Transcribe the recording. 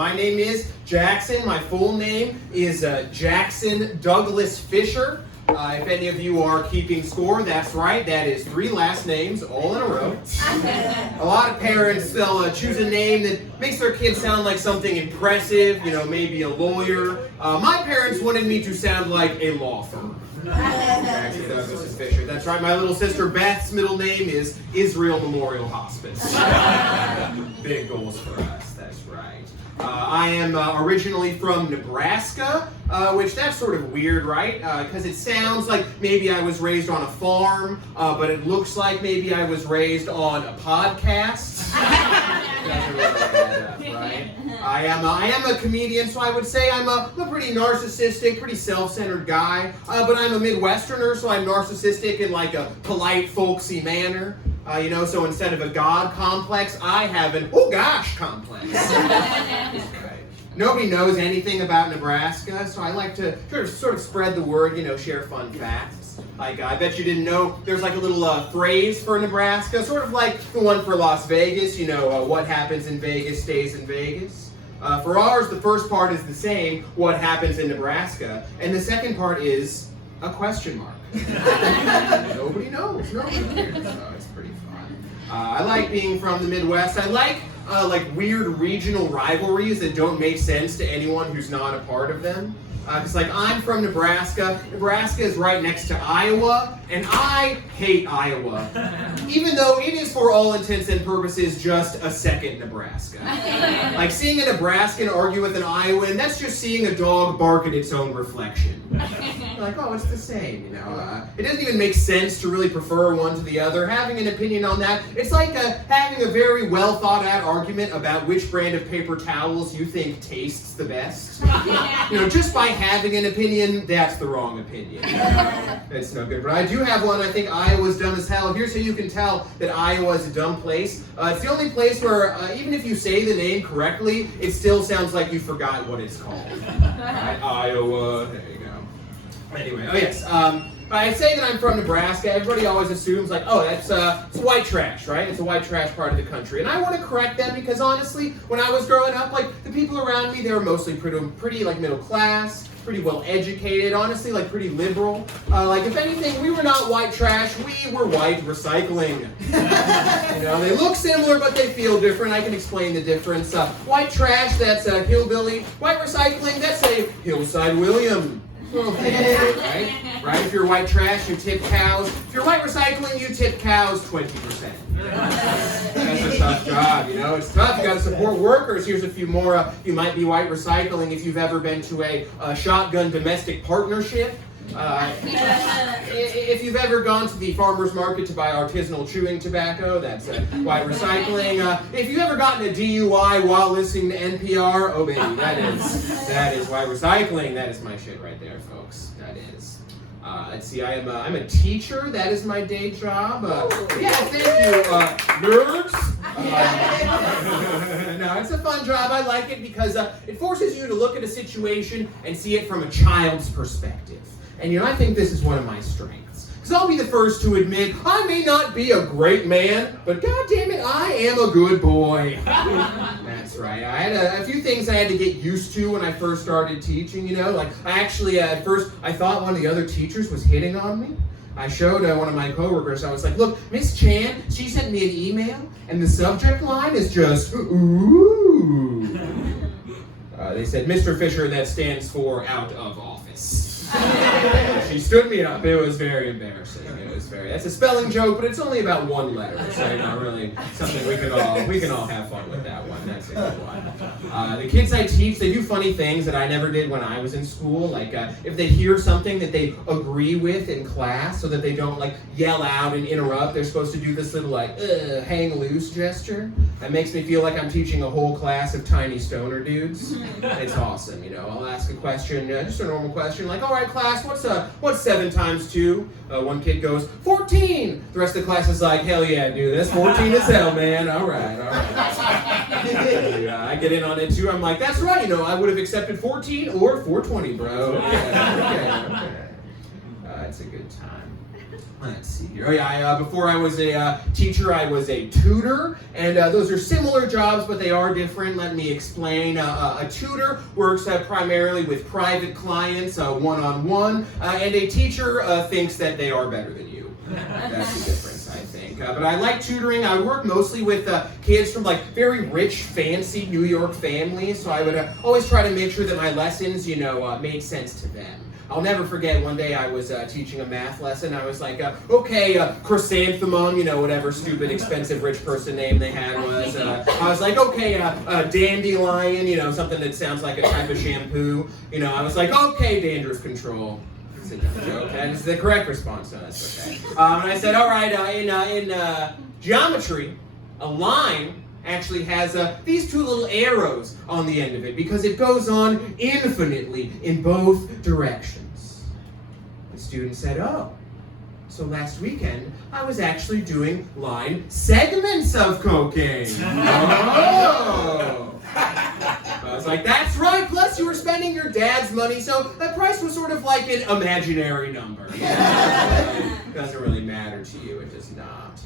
My name is Jackson. My full name is Jackson Douglas Fisher. If any of you are keeping score, that's right. That is 3 last names all in a row. A lot of parents, they'll choose a name that makes their kid sound like something impressive, maybe a lawyer. My parents wanted me to sound like a law firm. Jackson Douglas Fisher. That's right. My little sister Beth's middle name is Israel Memorial Hospice. Big goals for us. That's right. I am originally from Nebraska, which that's sort of weird, right? Because it sounds like maybe I was raised on a farm, but it looks like maybe I was raised on a podcast. Doesn't really add up, right? I am a comedian, so I would say I'm a pretty narcissistic, pretty self-centered guy. But I'm a Midwesterner, so I'm narcissistic in like a polite, folksy manner. So instead of a God complex, I have an oh gosh complex. Right. Nobody knows anything about Nebraska, so I like to sort of spread the word, share fun facts. Like, I bet you didn't know there's like a little phrase for Nebraska, sort of like the one for Las Vegas, what happens in Vegas stays in Vegas. For ours, the first part is the same, what happens in Nebraska, and the second part is a question mark. Nobody knows, nobody cares, so it's pretty fun. I like being from the Midwest. I like weird regional rivalries that don't make sense to anyone who's not a part of them. Because I'm from Nebraska. Nebraska is right next to Iowa, and I hate Iowa. Even though it is, for all intents and purposes, just a second Nebraska. Like seeing a Nebraskan argue with an Iowan, that's just seeing a dog bark at its own reflection. Like, oh, it's the same, It doesn't even make sense to really prefer one to the other. Having an opinion on that, it's like having a very well thought out argument about which brand of paper towels you think tastes the best. Just by having an opinion, that's the wrong opinion. It's no good. But I do have one. I think Iowa's dumb as hell. Here's how you can tell that Iowa is a dumb place. It's the only place where, even if you say the name correctly, it still sounds like you forgot what it's called. Right? Iowa. There you go. Anyway, oh yes. I say that I'm from Nebraska, everybody always assumes it's white trash, right? It's a white trash part of the country. And I want to correct them because honestly, when I was growing up, the people around me, they were mostly pretty middle class, pretty well educated, honestly, pretty liberal. If anything, we were not white trash, we were white recycling. They look similar, but they feel different. I can explain the difference. White trash, that's a hillbilly. White recycling, that's a hillside William. Right? If you're white trash, you tip cows. If you're white recycling, you tip cows 20%. That's a tough job, It's tough. You got to support workers. Here's a few more. You might be white recycling if you've ever been to a shotgun domestic partnership. If you've ever gone to the farmer's market to buy artisanal chewing tobacco, that's white recycling. If you've ever gotten a DUI while listening to NPR, oh baby, that is white recycling. That is my shit right there, folks. That is. Let's see, I'm a teacher. That is my day job. Yeah, thank you, nerds. No, it's a fun job. I like it because it forces you to look at a situation and see it from a child's perspective. And I think this is one of my strengths. Because I'll be the first to admit, I may not be a great man, but god damn it, I am a good boy. That's right. I had a few things I had to get used to when I first started teaching, I actually, at first, I thought one of the other teachers was hitting on me. I showed one of my coworkers, I was like, look, Miss Chan, she sent me an email, and the subject line is just, ooh. They said, Mr. Fisher, that stands for out of office. She stood me up. It was very embarrassing. That's a spelling joke, but it's only about one letter, so not really something we can all have fun with that one. That's a good one. The kids I teach, they do funny things that I never did when I was in school. Like if they hear something that they agree with in class, so that they don't yell out and interrupt, they're supposed to do this little hang loose gesture. That makes me feel like I'm teaching a whole class of tiny stoner dudes. It's awesome. I'll ask a question, just a normal question, all right, class, what's 7 times 2? One kid goes, 14. The rest of the class is like, hell yeah, dude, that's 14 as hell, man. All right. I get in on it too. I'm like, that's right, I would have accepted 14 or 420, bro. Okay. It's a good time. Let's see here. Oh yeah, before I was a teacher, I was a tutor, and those are similar jobs, but they are different. Let me explain. A tutor works primarily with private clients, one-on-one, and a teacher thinks that they are better than you. That's the difference, I think. But I like tutoring. I work mostly with kids from like very rich, fancy New York families, so I would always try to make sure that my lessons, made sense to them. I'll never forget one day I was teaching a math lesson. I was like, okay, chrysanthemum, whatever stupid, expensive, rich person name they had was. I was like, okay, dandelion, something that sounds like a type of shampoo. I was like, okay, dandruff control. It's a dumb joke. That is the correct response, so that's okay. And I said, all right, in geometry, a line actually has these two little arrows on the end of it because it goes on infinitely in both directions. The student said, oh, so last weekend I was actually doing line segments of cocaine. Oh! I was like, that's right, plus you were spending your dad's money, so that price was sort of like an imaginary number. It doesn't really matter to you, it does not.